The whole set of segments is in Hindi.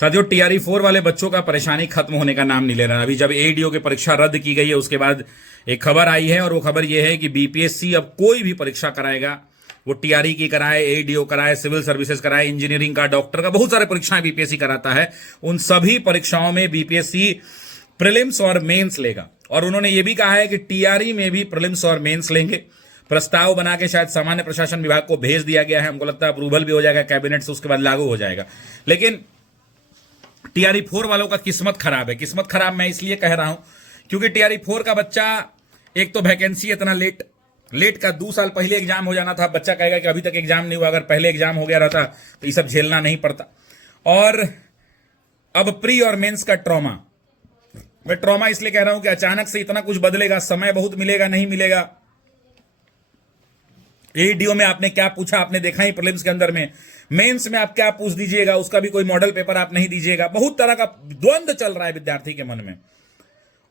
साथियों, टीआरई 4 वाले बच्चों का परेशानी खत्म होने का नाम नहीं ले रहा। अभी जब एडीओ की परीक्षा रद्द की गई है उसके बाद एक खबर आई है, और वो खबर ये है कि बीपीएससी अब कोई भी परीक्षा कराएगा, वो टीआरई की कराए, एडीओ कराए, सिविल सर्विसेज कराए, इंजीनियरिंग का, डॉक्टर का, बहुत सारे परीक्षाएं बीपीएससी कराता है। उन सभी परीक्षाओं में बीपीएससी प्रीलिम्स और मेंस लेगा। और उन्होंने ये भी कहा है कि टीआरई में भी प्रीलिम्स और मेंस लेंगे। प्रस्ताव बना के शायद सामान्य प्रशासन विभाग को भेज दिया गया है। हमको लगता है अप्रूवल भी हो जाएगा कैबिनेट से, उसके बाद लागू हो जाएगा। लेकिन टीआरई 4 वालों का किस्मत खराब है। किस्मत खराब मैं इसलिए कह रहा हूं क्योंकि टीआरई 4 का बच्चा, एक तो वैकेंसी इतना लेट का 2 साल पहले एग्जाम हो जाना था। बच्चा कहेगा कि अभी तक एग्जाम नहीं हुआ, अगर पहले एग्जाम हो गया रहता तो ये सब झेलना नहीं पड़ता। और अब प्री और मेंस का ट्रॉमा, मैं ट्रॉमा इसलिए कह रहा हूं कि अचानक से इतना कुछ बदलेगा, समय बहुत मिलेगा, नहीं मिलेगा। एडीओ में आपने क्या पूछा आपने देखा ही प्रीलिम्स के अंदर में। मेंस में आप क्या पूछ दीजिएगा, उसका भी कोई मॉडल पेपर आप नहीं दीजिएगा। बहुत तरह का द्वंद्व चल रहा है विद्यार्थी के मन में।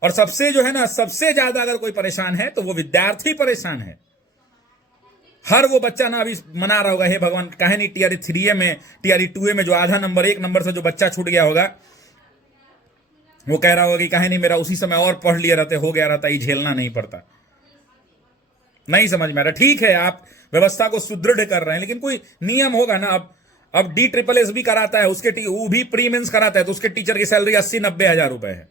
और सबसे जो है ना, सबसे ज्यादा अगर कोई परेशान है तो वो विद्यार्थी परेशान है। हर वो बच्चा ना अभी मना रहा होगा, हे भगवान काहे नहीं टीआरई 3 में, टीआरई 2 में जो आधा नंबर, 1 नंबर से जो बच्चा छूट गया होगा, वो कह रहा होगा कि काहे नहीं मेरा उसी समय और पढ़ लिया रहते, हो गया रहता, ये झेलना नहीं पड़ता। नहीं समझ में आ रहा। ठीक है, आप व्यवस्था को सुदृढ़ कर रहे हैं, लेकिन कोई नियम होगा ना। अब DSSS भी कराता है, उसके वो भी प्री मेंस कराता है, तो उसके टीचर की सैलरी 80-90 हजार रुपए है।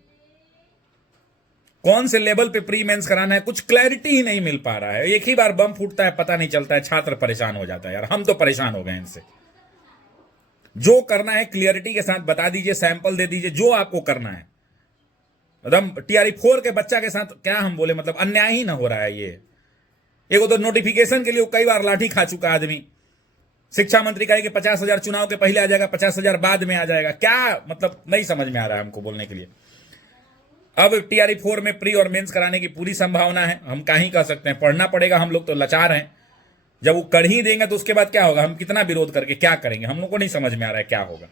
कौन से लेवल पे प्री मेंस कराना है, कुछ क्लैरिटी ही नहीं मिल पा रहा है। एक ही बार बम फूटता है, पता नहीं चलता है, छात्र परेशान हो जाता है। यार हम तो परेशान हो गए इनसे। जो करना है क्लियरिटी के साथ बता दीजिए, सैंपल दे दीजिए, जो आपको करना है। एकदम टीआरई 4 के बच्चा के साथ क्या हम बोले, मतलब अन्याय ही ना हो रहा है ये। एक तो नोटिफिकेशन के लिए कई बार लाठी खा चुका आदमी। शिक्षा मंत्री कहे कि 50,000 चुनाव के पहले आ जाएगा, 50,000 बाद में आ जाएगा। क्या मतलब, नहीं समझ में आ रहा है हमको बोलने के लिए। अब टीआरई 4 में प्री और मेंस कराने की पूरी संभावना है। हम कहीं कह सकते हैं, पढ़ना पड़ेगा। हम लोग तो लाचार हैं। जब वो कर ही देंगे तो उसके बाद क्या होगा, हम कितना विरोध करके क्या करेंगे, हम लोग को नहीं समझ में आ रहा है क्या होगा।